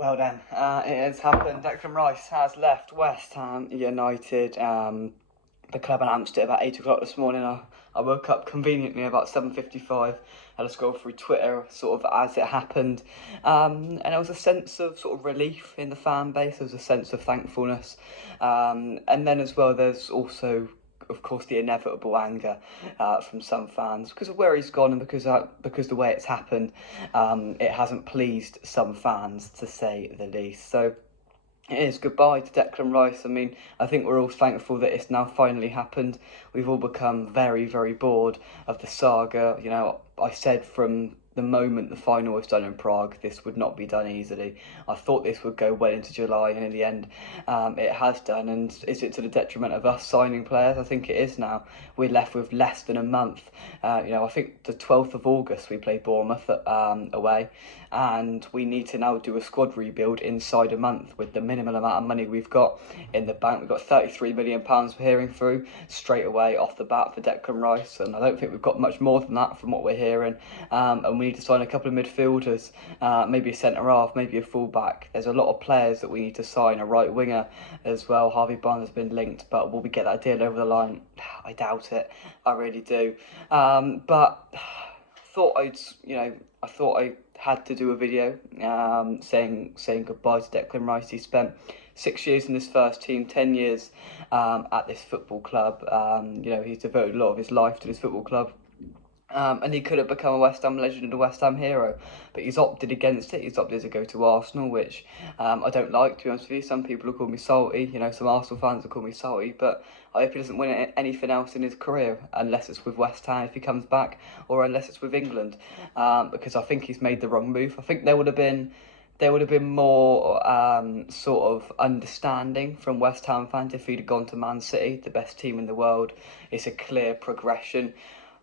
Well then, it has happened. Declan Rice has left West Ham United. The club announced it about 8 o'clock this morning. I woke up conveniently about 7:55. Had a scroll through Twitter sort of as it happened. And there was a sense of sort of relief in the fan base. There was a sense of thankfulness. And then as well, there's also of course, the inevitable anger from some fans because of where he's gone and because the way it's happened, it hasn't pleased some fans to say the least. So it is goodbye to Declan Rice. I mean, I think we're all thankful that it's now finally happened. We've all become very, very bored of the saga. You know, I said from the moment the final was done in Prague, this would not be done easily. I thought this would go well into July, and in the end, it has done. And is it to the detriment of us signing players? I think it is now. We're left with less than a month. I think the 12th of August we play Bournemouth away, and we need to now do a squad rebuild inside a month with the minimal amount of money we've got in the bank. We've got £33 million we're hearing through straight away off the bat for Declan Rice, and I don't think we've got much more than that from what we're hearing. And we need to sign a couple of midfielders, maybe a centre-half, maybe a full-back. There's a lot of players that we need to sign, a right winger as well. Harvey Barnes has been linked, but will we get that deal over the line? I doubt it. I really do. But I thought I had to do a video saying goodbye to Declan Rice. He spent 6 years in this first team, 10 years at this football club. He's devoted a lot of his life to this football club. And he could have become a West Ham legend and a West Ham hero, but he's opted against it. He's opted to go to Arsenal, which I don't like, to be honest with you. Some people will call me salty, some Arsenal fans will call me salty, but I hope he doesn't win anything else in his career, unless it's with West Ham if he comes back, or unless it's with England, because I think he's made the wrong move. I think there would have been more sort of understanding from West Ham fans if he'd have gone to Man City, the best team in the world. It's a clear progression.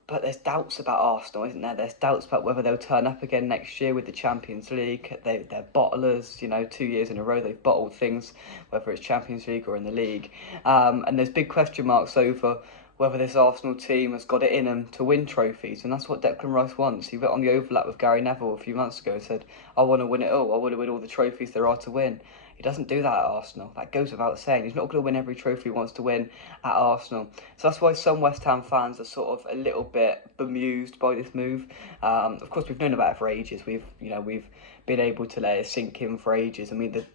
But there's doubts about Arsenal, isn't there? There's doubts about whether they'll turn up again next year with the Champions League. They're bottlers, 2 years in a row they've bottled things, whether it's Champions League or in the league. And there's big question marks over whether this Arsenal team has got it in them to win trophies. And that's what Declan Rice wants. He went on the overlap with Gary Neville a few months ago and said, I want to win it all. I want to win all the trophies there are to win. He doesn't do that at Arsenal. That goes without saying. He's not going to win every trophy he wants to win at Arsenal. So that's why some West Ham fans are sort of a little bit bemused by this move. Of course, we've known about it for ages. We've been able to let it sink in for ages. I mean, the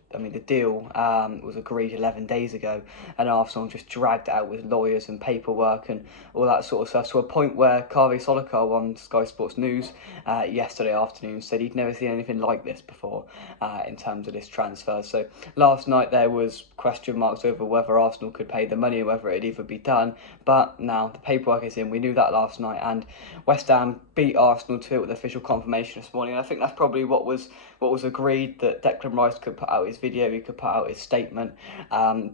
deal was agreed 11 days ago, and Arsenal just dragged it out with lawyers and paperwork and all that sort of stuff, to a point where Carvey Solikar on Sky Sports News yesterday afternoon said he'd never seen anything like this before in terms of this transfer. So last night there was question marks over whether Arsenal could pay the money or whether it'd even be done, but now the paperwork is in. We knew that last night, and West Ham beat Arsenal to it with official confirmation this morning. And I think that's probably what was agreed, that Declan Rice could put out his video, he could put out his statement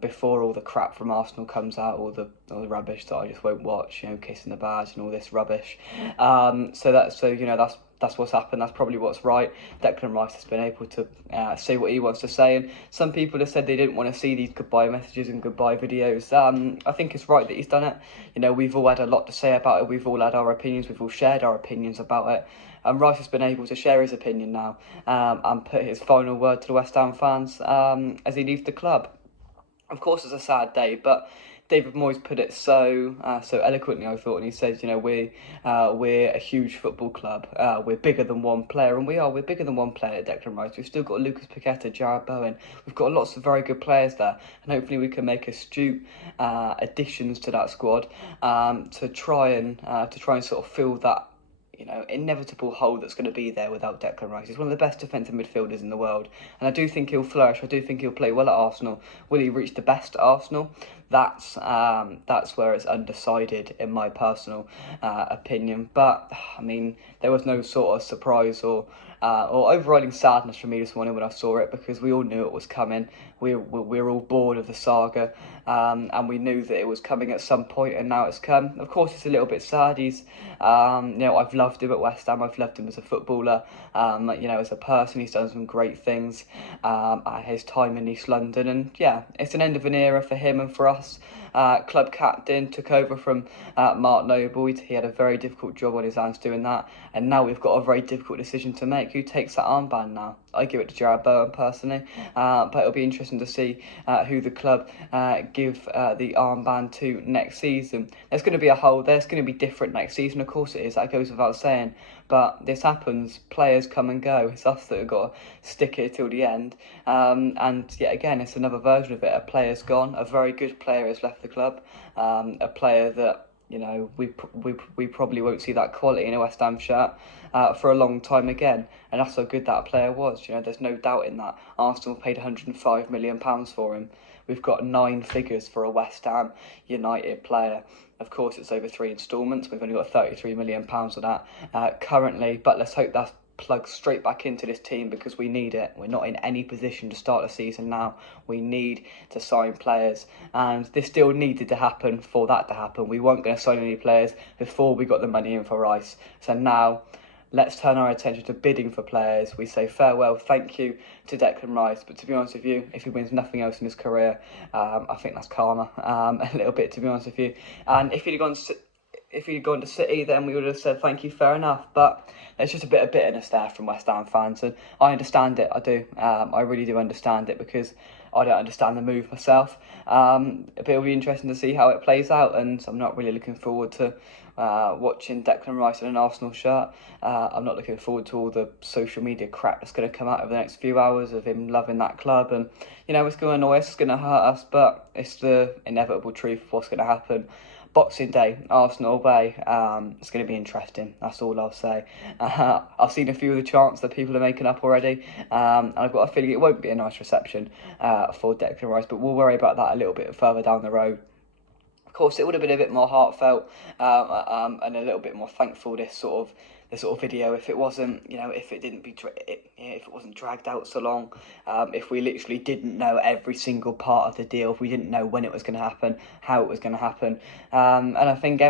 before all the crap from Arsenal comes out, all the rubbish that I just won't watch, kissing the badge and all this rubbish. That's what's happened. That's probably what's right. Declan Rice has been able to say what he wants to say, and some people have said they didn't want to see these goodbye messages and goodbye videos. I think it's right that he's done it. We've all had a lot to say about it. We've all had our opinions. We've all shared our opinions about it. And Rice has been able to share his opinion now and put his final word to the West Ham fans as he leaves the club. Of course, it's a sad day, but David Moyes put it so eloquently, I thought, and he says, we're a huge football club. We're bigger than one player, and we're bigger than one player at Declan Rice. We've still got Lucas Paqueta, Jarrod Bowen. We've got lots of very good players there, and hopefully we can make astute additions to that squad to try and sort of fill that inevitable hole that's going to be there without Declan Rice. He's one of the best defensive midfielders in the world, and I do think he'll flourish. I do think he'll play well at Arsenal. Will he reach the best at Arsenal? That's where it's undecided, in my personal opinion. But I mean, there was no sort of surprise or overriding sadness for me this morning when I saw it, because we all knew it was coming. We're all bored of the saga, and we knew that it was coming at some point, and now it's come. Of course, it's a little bit sad. I've loved him at West Ham. I've loved him as a footballer. As a person, he's done some great things at his time in East London, and yeah, it's an end of an era for him and for us. last club captain, took over from Mark Noble. He had a very difficult job on his hands doing that, and now we've got a very difficult decision to make. Who takes that armband now? I give it to Jared Bowen personally, but it'll be interesting to see who the club give the armband to next season. There's going to be different next season, of course it is, that goes without saying, but this happens, players come and go, it's us that have got to stick here till the end, and yet again, it's another version of it. A player's gone, a very good player has left the club, a player that, you know, we probably won't see that quality in a West Ham shirt for a long time again, and that's how good that player was. You know, there's no doubt in that. Arsenal paid £105 million for him. We've got 9 figures for a West Ham United player. Of course, it's over 3 instalments. We've only got £33 million of that currently, but let's hope that's plugged straight back into this team, because we need it. We're not in any position to start the season now. We need to sign players, and this deal needed to happen for that to happen. We weren't going to sign any players before we got the money in for Rice. So now, let's turn our attention to bidding for players. We say farewell, thank you to Declan Rice. But to be honest with you, if he wins nothing else in his career, I think that's karma, a little bit, to be honest with you. And if he'd gone to City, then we would have said thank you, fair enough. But there's just a bit of bitterness there from West Ham fans, and I understand it. I do. I really do understand it, because I don't understand the move myself. But it'll be interesting to see how it plays out, and I'm not really looking forward to watching Declan Rice in an Arsenal shirt. I'm not looking forward to all the social media crap that's going to come out over the next few hours of him loving that club, and you know, it's going to annoy us, it's going to hurt us, but it's the inevitable truth of what's going to happen. Boxing Day, Arsenal away, it's going to be interesting, that's all I'll say. I've seen a few of the chants that people are making up already, and I've got a feeling it won't be a nice reception for Declan Rice, but we'll worry about that a little bit further down the road. Of course, it would have been a bit more heartfelt and a little bit more thankful, this sort of video, if it wasn't, you know, if it wasn't dragged out so long, if we literally didn't know every single part of the deal, if we didn't know when it was going to happen, how it was going to happen, and I think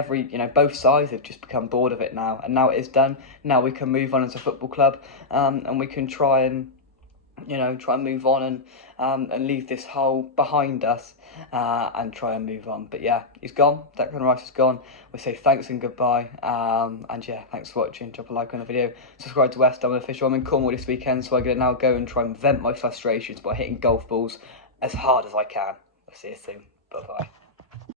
both sides have just become bored of it now, and now it is done. Now we can move on as a football club, and we can try and move on and leave this hole behind us, and try and move on. But yeah, he's gone. Declan Rice is gone. We say thanks and goodbye. And yeah, thanks for watching. Drop a like on the video. Subscribe to West Ham Official. I'm in Cornwall this weekend, so I'm going to now go and try and vent my frustrations by hitting golf balls as hard as I can. I'll see you soon. Bye-bye.